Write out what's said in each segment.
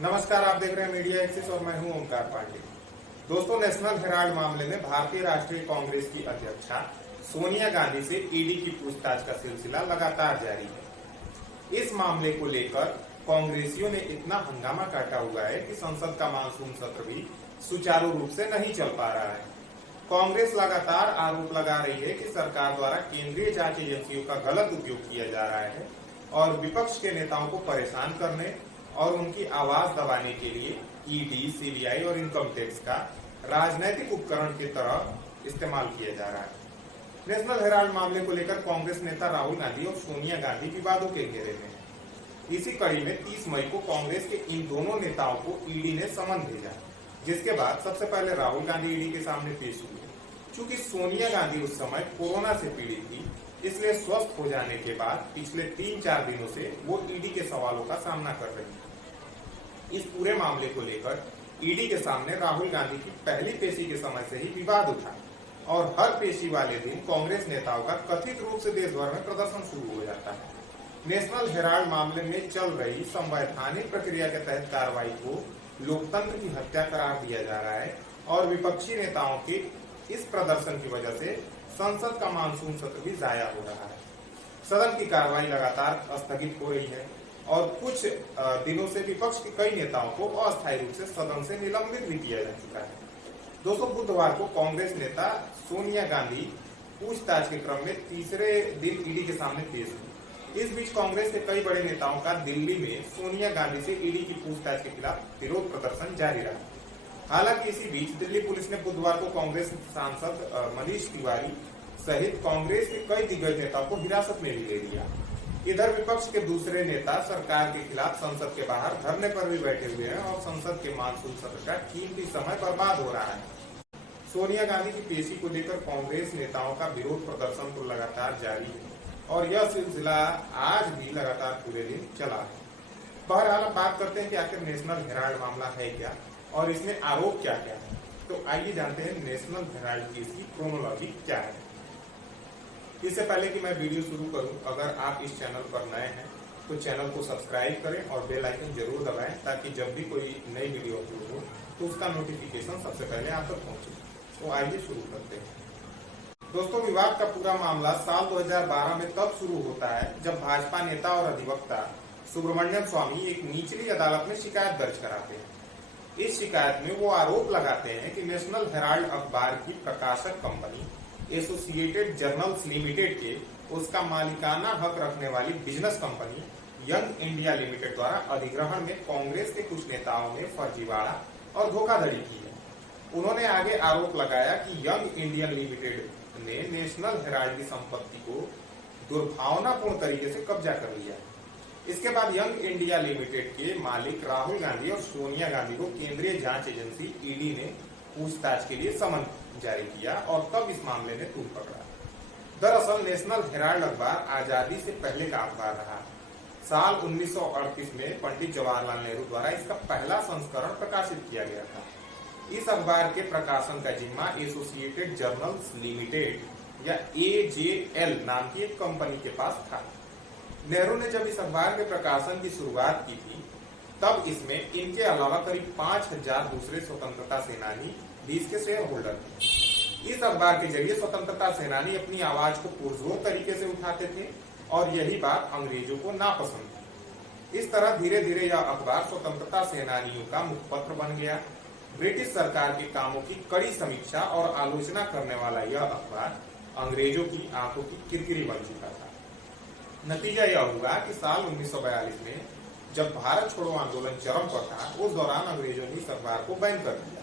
नमस्कार, आप देख रहे हैं मीडिया एक्सिस और मैं हूं ओमकार पांडे। दोस्तों, नेशनल हेराल्ड मामले में भारतीय राष्ट्रीय कांग्रेस की अध्यक्षा सोनिया गांधी से ईडी की पूछताछ का सिलसिला लगातार जारी है। इस मामले को लेकर कांग्रेसियों ने इतना हंगामा काटा हुआ है कि संसद का मानसून सत्र भी सुचारू रूप से नहीं चल पा रहा है। कांग्रेस लगातार आरोप लगा रही है कि सरकार द्वारा केंद्रीय जांच एजेंसियों का गलत उपयोग किया जा रहा है और विपक्ष के नेताओं को परेशान करने और उनकी आवाज दबाने के लिए ईडी, सीबीआई और इनकम टैक्स का राजनैतिक उपकरण की तरह इस्तेमाल किया जा रहा है। नेशनल हेराल्ड मामले को लेकर कांग्रेस नेता राहुल गांधी और सोनिया गांधी विवादों के घेरे में हैं। इसी कड़ी में 30 मई को कांग्रेस के इन दोनों नेताओं को ईडी ने समन भेजा, जिसके बाद सबसे पहले राहुल गांधी ईडी के सामने पेश हुए। चूंकि सोनिया गांधी उस समय कोरोना से पीड़ित थी, इसलिए स्वस्थ हो जाने के बाद पिछले 3-4 दिनों से वो ईडी के सवालों का सामना कर रही है। इस पूरे मामले को लेकर ईडी के सामने राहुल गांधी की पहली पेशी के समय से ही विवाद उठा और हर पेशी वाले दिन कांग्रेस नेताओं का कथित रूप से देश भर में प्रदर्शन शुरू हो जाता है। नेशनल हेराल्ड मामले में चल रही संवैधानिक प्रक्रिया के तहत कार्रवाई को लोकतंत्र की हत्या करार दिया जा रहा है और विपक्षी नेताओं के इस प्रदर्शन की वजह से संसद का मानसून सत्र भी जाया हो रहा है। सदन की कार्रवाई लगातार स्थगित हो रही है और कुछ दिनों से विपक्ष के कई नेताओं को अस्थायी रूप से सदन से निलंबित भी किया जा चुका है। दोस्तों, बुधवार को कांग्रेस नेता सोनिया गांधी पूछताछ के क्रम में तीसरे दिन ईडी के सामने पेश हुई। इस बीच कांग्रेस के कई बड़े नेताओं का दिल्ली में सोनिया गांधी से ईडी की पूछताछ के खिलाफ विरोध प्रदर्शन जारी रहा। हालांकि इसी बीच दिल्ली पुलिस ने बुधवार को कांग्रेस सांसद मनीष तिवारी सहित कांग्रेस के कई दिग्गज नेताओं को हिरासत में भी ले लिया। इधर विपक्ष के दूसरे नेता सरकार के खिलाफ संसद के बाहर धरने पर भी बैठे हुए हैं और संसद के मानसून सत्र का कीमती समय बर्बाद हो रहा है। सोनिया गांधी की पेशी को लेकर कांग्रेस नेताओं का विरोध प्रदर्शन तो लगातार जारी है और यह सिलसिला आज भी लगातार पूरे दिन चला है। बहरहाल अब बात करते हैं कि आखिर नेशनल हेराल्ड मामला है क्या और इसमें आरोप क्या क्या है। तो आइए जानते हैं नेशनल हेराल्ड केस की क्रोनोलॉजी क्या है। इससे पहले कि मैं वीडियो शुरू करूं, अगर आप इस चैनल पर नए हैं तो चैनल को सब्सक्राइब करें और बेल आइकन जरूर दबाएं ताकि जब भी कोई नई वीडियो अपलोड हो तो उसका नोटिफिकेशन सबसे पहले आप तक पहुंचे। तो आइए शुरू करते हैं। दोस्तों, विवाद का पूरा मामला साल 2012 में तब शुरू होता है जब भाजपा नेता और अधिवक्ता सुब्रमण्यम स्वामी एक निचली अदालत में शिकायत दर्ज कराते हैं। इस शिकायत में वो आरोप लगाते हैं कि नेशनल हेराल्ड अखबार की प्रकाशक कंपनी एसोसिएटेड जर्नल्स लिमिटेड के उसका मालिकाना हक रखने वाली business company young India limited द्वारा अधिग्रहण में कांग्रेस के कुछ नेताओं ने फर्जीवाड़ा और धोखाधड़ी की है। उन्होंने आगे आरोप लगाया कि यंग इंडियन लिमिटेड ने नेशनल हेराल्ड की संपत्ति को दुर्भावनापूर्ण तरीके से कब्जा कर लिया। इसके बाद यंग इंडिया लिमिटेड के मालिक राहुल गांधी और सोनिया गांधी को केंद्रीय जांच एजेंसी ईडी ने पूछताछ के लिए समन जारी किया और तब इस मामले ने तूल पकड़ा। दरअसल नेशनल हेराल्ड अखबार आजादी से पहले का अखबार रहा। साल 1938 में पंडित जवाहरलाल नेहरू द्वारा इसका पहला संस्करण प्रकाशित किया गया था। इस अखबार के प्रकाशन का जिम्मा एसोसिएटेड जर्नल्स लिमिटेड या एजेएल नाम की एक कंपनी के पास था। नेहरू ने जब इस अखबार के प्रकाशन की शुरुआत की थी, तब इसमें इनके अलावा करीब 5000 दूसरे स्वतंत्रता सेनानी भी इसके शेयर होल्डर थे। इस अखबार के जरिए स्वतंत्रता सेनानी अपनी आवाज को पुरजोर तरीके से उठाते थे और यही बात अंग्रेजों को नापसंद थी। इस तरह धीरे धीरे यह अखबार स्वतंत्रता सेनानियों का मुखपत्र बन गया। ब्रिटिश सरकार के कामों की कड़ी समीक्षा और आलोचना करने वाला यह अखबार अंग्रेजों की आंखों की किरकिरी बन चुका था। नतीजा यह हुआ कि साल 1942 में जब भारत छोड़ो आंदोलन चरम पर था, उस दौरान अंग्रेजों ने इस अखबार को बैन कर दिया।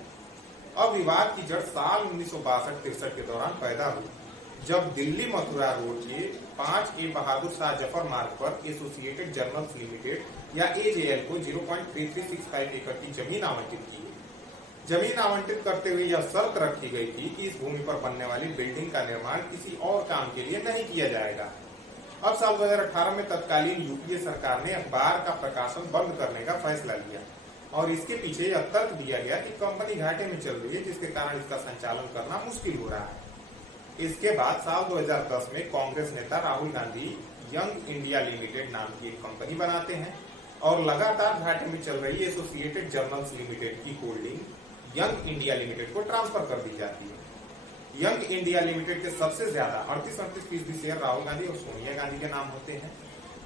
अब विवाद की जड़ साल 1962-63 के दौरान पैदा हुई, जब दिल्ली मथुरा रोड के 5A बहादुर शाह जफर मार्ग पर एसोसिएटेड जर्नल्स लिमिटेड या एजेएल को 0.3365 एकड़ की जमीन आवंटित की। जमीन आवंटित करते हुए यह शर्त रखी गई थी कि इस भूमि पर बनने वाली बिल्डिंग का निर्माण किसी और काम के लिए नहीं किया जाएगा। अब साल 2018 में तत्कालीन यूपीए सरकार ने अखबार का प्रकाशन बंद करने का फैसला लिया और इसके पीछे यह तर्क दिया गया कि कंपनी घाटे में चल रही है, जिसके कारण इसका संचालन करना मुश्किल हो रहा है। इसके बाद साल 2010 में कांग्रेस नेता Rahul Gandhi young India limited नाम की एक कंपनी बनाते हैं और लगातार घाटे में चल रही एसोसिएटेड जर्नल्स लिमिटेड की होल्डिंग यंग इंडिया लिमिटेड को ट्रांसफर कर दी जाती है। यंग इंडिया लिमिटेड के सबसे ज्यादा 38-38% शेयर राहुल गांधी और सोनिया गांधी के नाम होते हैं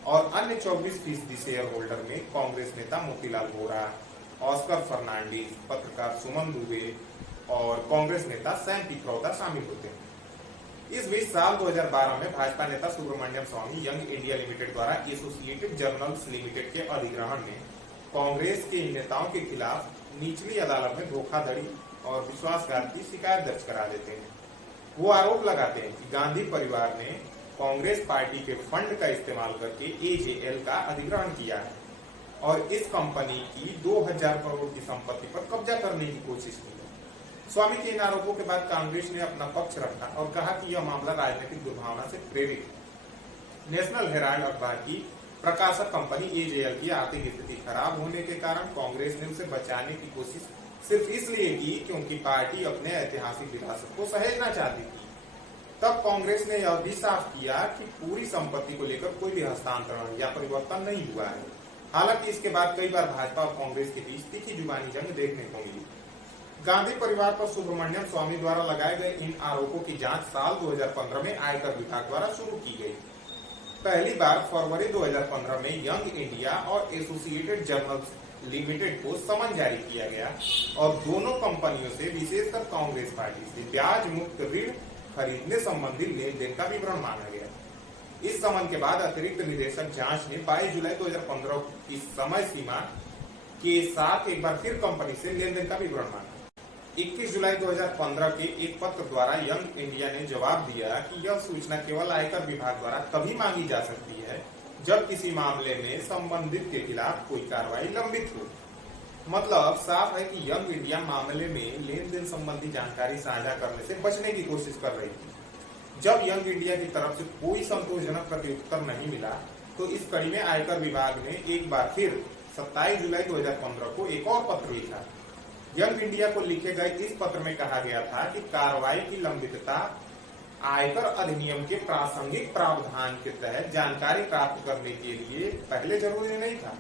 और अन्य 24% शेयर होल्डर में कांग्रेस नेता मोतीलाल वोरा, ऑस्कर फर्नांडिस, पत्रकार सुमन दुबे और कांग्रेस नेता सैम पित्रोदा शामिल होते हैं। इस बीच साल 2012 में भाजपा नेता सुब्रमण्यम स्वामी यंग इंडिया लिमिटेड द्वारा एसोसिएटेड जर्नल्स लिमिटेड के अधिग्रहण में कांग्रेस के नेताओं के खिलाफ निचली अदालत में धोखाधड़ी और विश्वासघात की शिकायत दर्ज करा देते हैं। वो आरोप लगाते हैं कि गांधी परिवार ने कांग्रेस पार्टी के फंड का इस्तेमाल करके एजेएल का अधिग्रहण किया है और इस कंपनी की 2000 करोड़ की संपत्ति पर कब्जा करने की कोशिश की है। स्वामी के इन आरोपों के बाद कांग्रेस ने अपना पक्ष रखा और कहा कि यह मामला राजनीतिक दुर्भावना से प्रेरित है। नेशनल हेराल्ड अखबार की प्रकाशक कंपनी एजेएल की आर्थिक स्थिति खराब होने के कारण कांग्रेस ने उसे बचाने की कोशिश सिर्फ इसलिए की क्योंकि पार्टी अपने ऐतिहासिक विरासत को सहेजना चाहती थी। तब कांग्रेस ने यह भी साफ किया कि पूरी संपत्ति को लेकर कोई भी हस्तांतरण या परिवर्तन नहीं हुआ है। हालांकि इसके बाद कई बार भाजपा और कांग्रेस के बीच तीखी जुबानी जंग देखने को मिली। गांधी परिवार पर सुब्रमण्यम स्वामी द्वारा लगाए गए इन आरोपों की जांच साल 2015 में आयकर विभाग द्वारा शुरू की गई। पहली बार फरवरी 2015 में यंग इंडिया और एसोसिएटेड जर्नल्स लिमिटेड को समन जारी किया गया और दोनों कंपनियों से विशेषकर कांग्रेस पार्टी से ब्याज मुक्त ऋण खरीदने संबंधी लेन देन का विवरण मांगा गया। इस समन के बाद अतिरिक्त निदेशक जांच ने 22 जुलाई 2015 की समय सीमा के साथ एक बार फिर कंपनी से लेन देन का विवरण मांगा। 21 जुलाई 2015 के एक पत्र द्वारा यंग इंडिया ने जवाब दिया कि यह सूचना केवल आयकर विभाग द्वारा तभी मांगी जा सकती है जब किसी मामले में संबंधित के खिलाफ कोई कार्रवाई लंबित हो। मतलब साफ है कि यंग इंडिया मामले में लेन देन संबंधी जानकारी साझा करने से बचने की कोशिश कर रही थी। जब यंग इंडिया की तरफ से कोई संतोषजनक प्रत्युत्तर नहीं मिला तो इस कड़ी में आयकर विभाग ने एक बार फिर 27 जुलाई 2015 को एक और पत्र लिखा। यंग इंडिया को लिखे गए इस पत्र में कहा गया था कि कार्रवाई की लंबितता आयकर अधिनियम के प्रासंगिक प्रावधान के तहत जानकारी प्राप्त करने के लिए पहले जरूरी नहीं था।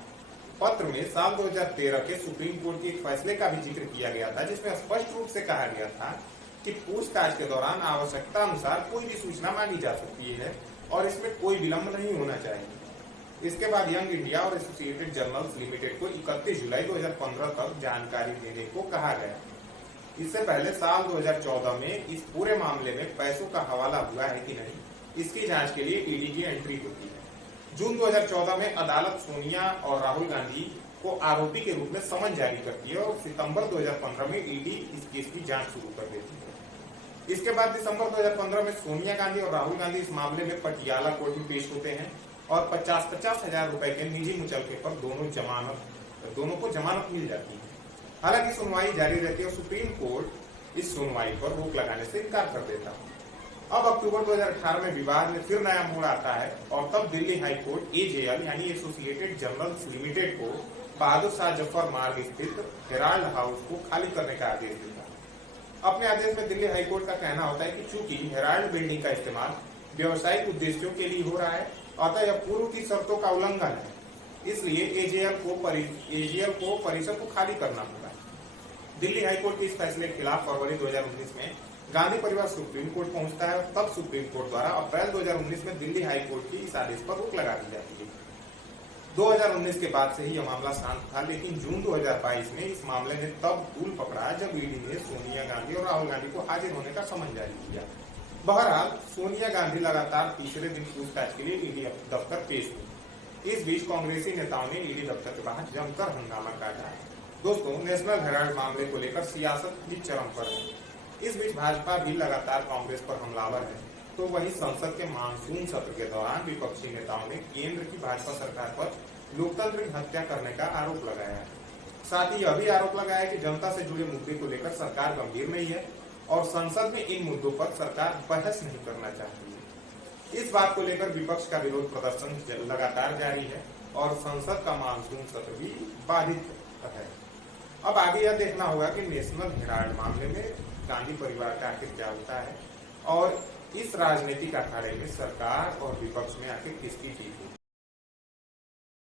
पत्र में साल 2013 के सुप्रीम कोर्ट के एक फैसले का भी जिक्र किया गया था जिसमें स्पष्ट रूप से कहा गया था कि पूछताछ के दौरान आवश्यकता अनुसार कोई भी सूचना मांगी जा सकती है और इसमें कोई विलंब नहीं होना चाहिए। इसके बाद यंग इंडिया और एसोसिएटेड जर्नल्स लिमिटेड को 31 जुलाई 2015 तक जानकारी देने को कहा गया। इससे पहले साल 2014 में इस पूरे मामले में पैसों का हवाला हुआ है कि नहीं, इसकी जांच के लिए ईडी की एंट्री होती है। जून 2014 में अदालत सोनिया और राहुल गांधी को आरोपी के रूप में समन जारी करती है और सितंबर 2015 में ईडी इस केस की जांच शुरू कर देती है। इसके बाद दिसंबर 2015 में सोनिया गांधी और राहुल गांधी इस मामले में पटियाला कोर्ट में पेश होते हैं और 50-50 हजार रुपए के निजी मुचलके पर दोनों को जमानत मिल जाती है। हालांकि सुनवाई जारी रहती है और सुप्रीम कोर्ट इस सुनवाई पर रोक लगाने से इनकार कर देता है। अब अक्टूबर 2018 में विवाद में फिर नया मोड़ आता है और तब दिल्ली हाई कोर्ट एजेएल यानी एसोसिएटेड जर्नल्स लिमिटेड को बहादुर शाह जफर मार्ग स्थित हेराल्ड हाउस को खाली करने का आदेश देता है। अपने आदेश में दिल्ली हाई कोर्ट का कहना होता है कि चूंकि हेराल्ड बिल्डिंग का इस्तेमाल व्यवसायिक उद्देश्यों के लिए हो रहा है अतः यह पूर्व की शर्तों का उल्लंघन है, इसलिए एजेएल को परिसर को खाली करना होगा। दिल्ली हाईकोर्ट के इस फैसले के खिलाफ फरवरी 2019 में गांधी परिवार सुप्रीम कोर्ट पहुंचता है। तब सुप्रीम कोर्ट द्वारा अप्रैल 2019 में दिल्ली हाईकोर्ट की इस आदेश पर रोक लगा दी जाती है। 2019 के बाद से ही यह मामला शांत था, लेकिन जून 2022 में इस मामले ने तब तूल पकड़ा जब ईडी ने सोनिया गांधी और राहुल गांधी को हाजिर होने का समन जारी किया। बहरहाल सोनिया गांधी लगातार तीसरे दिन पूछताछ के लिए ईडी दफ्तर पेश हुई। इस बीच कांग्रेसी नेताओं ने ईडी दफ्तर के बाहर जमकर हंगामा काटा। दोस्तों, नेशनल हेराल्ड मामले को लेकर सियासत भी चरम पर है। इस बीच भाजपा भी लगातार कांग्रेस पर हमलावर है, तो वही संसद के मानसून सत्र के दौरान विपक्षी नेताओं ने केंद्र की भाजपा सरकार पर लोकतांत्रिक हत्या करने का आरोप लगाया है। साथ ही यह भी आरोप लगाया कि जनता से जुड़े मुद्दे को लेकर सरकार गंभीर नहीं है और संसद में इन मुद्दों पर सरकार बहस नहीं करना चाहती है। इस बात को लेकर विपक्ष का विरोध प्रदर्शन लगातार जारी है और संसद का मानसून सत्र भी बाधित है। अब आगे यह देखना होगा कि नेशनल हेराल्ड मामले में गांधी परिवार का आखिर क्या होता है और इस राजनीतिक अखाड़े में सरकार और विपक्ष में आखिर किसकी जीत होगी।